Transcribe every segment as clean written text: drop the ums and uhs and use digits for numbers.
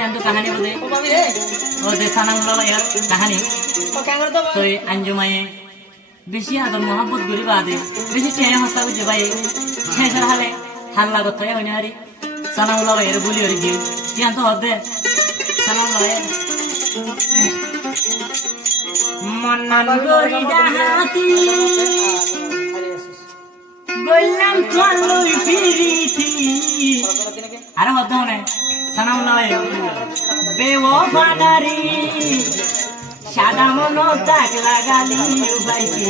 yang tu kahani boleh. Oh deh sana mulai ya kahani. So anjumai বেশি আদর মোহাম্মত গরি বাদে বেশি চেয়ে হস্তা বুঝে ভাই ছেঁচা হালে হাল্লা করতে হয় না হারি সানা উল্লা এর বলি হরি গিয়ে চিয়ান তো হবে সানা উল্লা মন্নান গরি ডাহাতি গইলাম চলুই ফিরিতি আরে হতে হনে সানা উল্লা বেওফা নারী সাদা মনো তাক লাগালি উবাইছি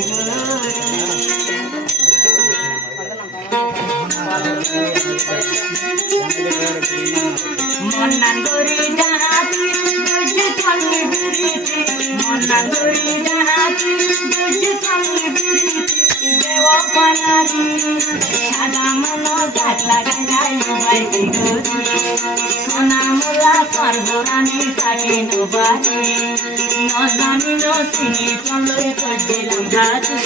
মন্নান্দরি ডাহাতি বুঝে চলনি বিরিতি মন্নান্দরি ডাহাতি বুঝে চলনি বিরিতি বেওফা নারী সাদা মনো তাক লাগাই উবাইছি সোনা মোলা সর্বরানি থাকে নবানি নজানি নসিনি চলই করছিলাম ঘাটি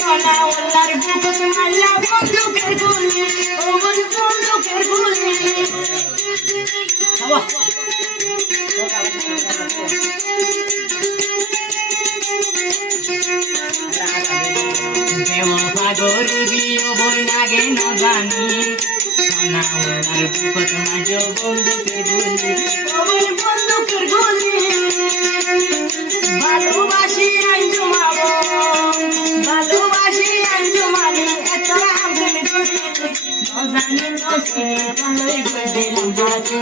সোনা ওলার বুকুত মাল্লা বন্দুকের গুলি ও বন্দুকের গুলি বেওফা গরিবি ও বইনাগে নজানি সোনা ওলার বুকুত মাঝো বন্দুকের গুলি ও বন্দুকের গুলি ভালোবাসি আঞ্জুমাবো ভালোবাসি আঞ্জুমানি এত আগুন করি নজানি নসিনি চলই গইলাম ঘাটি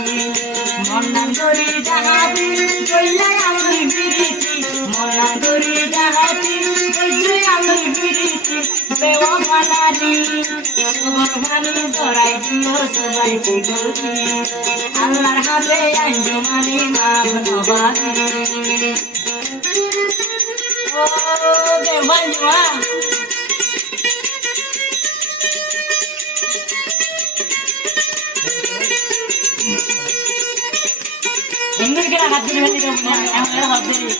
মন্নান্দরি ডাহাতি গইলাই আমি বিরিতি মন্নান্দরি ডাহাতি গইলাই আমি বিরিতি বেওফা নারী সুবর্ণানি জড়াই দিও সবাই গতি আল্লাহর হাতে আঞ্জুমানি মাপ নবানি ও দেবাঞ্জুমা Enggak kira kat sini nanti kamu yang hadir.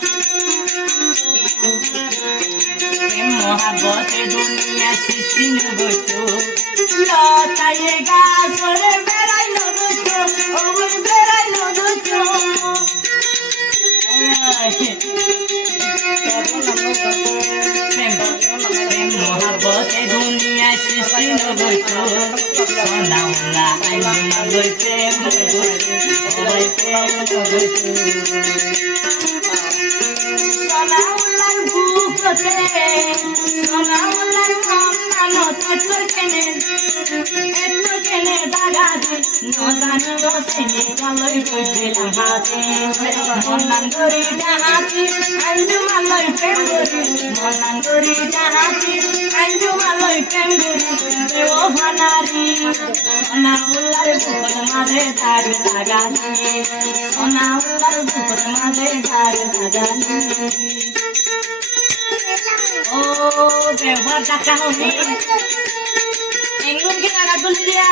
Mohabbat dunia sisi ngebucu, lo tayega sore berai lo bucu, oh berai lo bucu. Mohabbat dunia sisi ngebucu, sona ula anjuma bucu. Sona ular bukote, sona ular mamano tato kene dagadi, no zani rosini kaloi bujilam hati, monandori dahati, anju maloi pemburi, monandori dahati, anju maloi pemburi, beofa nari, sona ular bukot madhe dag lagani, sona ular bukot madhe dag lagani. Oh, beofa dakka hobi, engun kita agak dulu dia.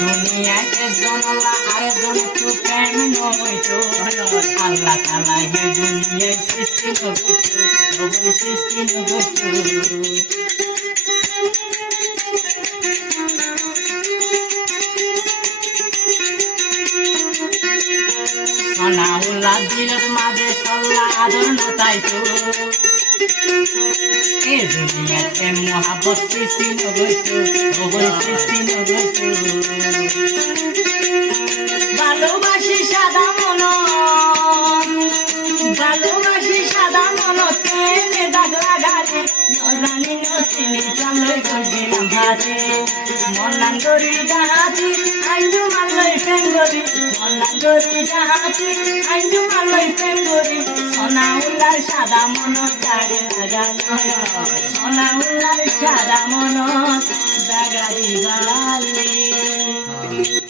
दुनिया के जनला आरे जन तू प्रेम नोइतो अल्लाह ताला ये दुनिया सृष्टि नोइतो भगवान सृष्टि नोइतो सोना उल्ला दिलर मादे सल्ला आदर नताइतो ए दुनिया के मोहब्बत सृष्टि नोइतो भगवान सृष्टि नोइतो ভালোবাসি সাদা মন ভালোবাসি সাদা মনত প্রেমে দাগ লাগালে নজানি নচিনি চালৈ গজিলাম হাতে মনান গরি ডাহাতি আইজু মালৈ প্রেম গরি মনান গরি ডাহাতি আইজু মালৈ প্রেম গরি সোনা উল্লার সাদা মনত দাগ লাগালে সোনা উল্লার সাদা মনত দাগা দিবা